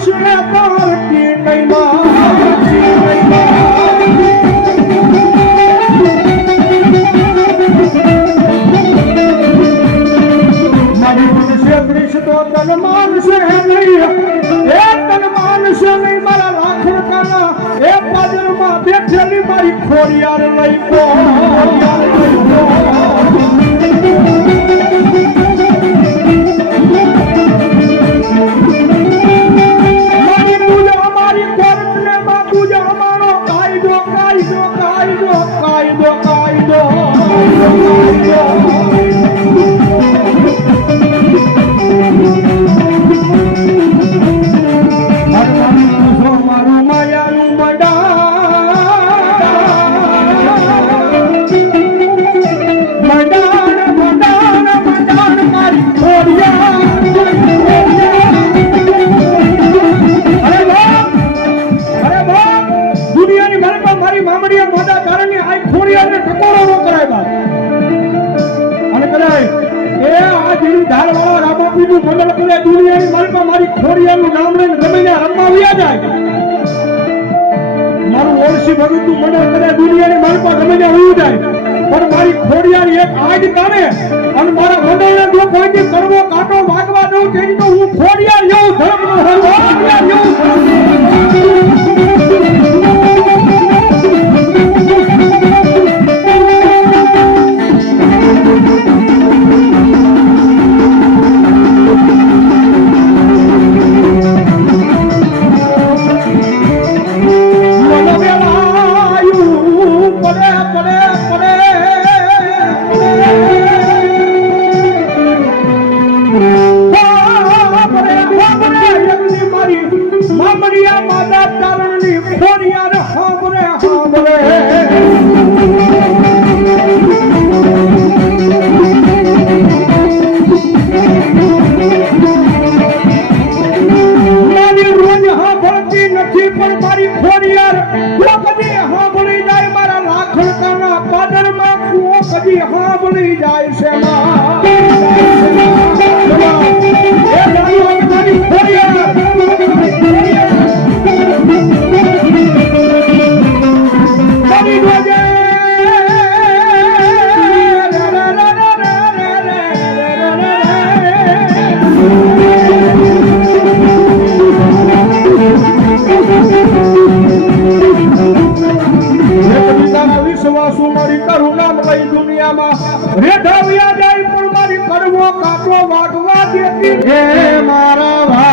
માનશે પારકી નહીં મારી પુરુષે દ્રિશ તો તન માનશે નહીં એ તન માનશે નહીં મારા રાખણ કાના એ પાદરમાં બેઠેલી મારી ખોડિયાર લઈ ગો ખોડિયાનું નામ લઈને રમીને રમાવ્યા જાય મારું ઓળશી ભગતનું મંડળ કરે દુનિયાની માલપા રમીને ઉયું જાય પણ મારી ખોડિયાની એક આજ કામે અને મારા મંડળને જો કોઈ કરવો કાંટો વાગવા દઉં તેની તો હું ખોડિયાર જેવું ધર્મનો હોય ખોડિયાર જેવું રેઢાવ્યા જાય પણ મારી કરવો કાપો વાગવા દેતી હે મારા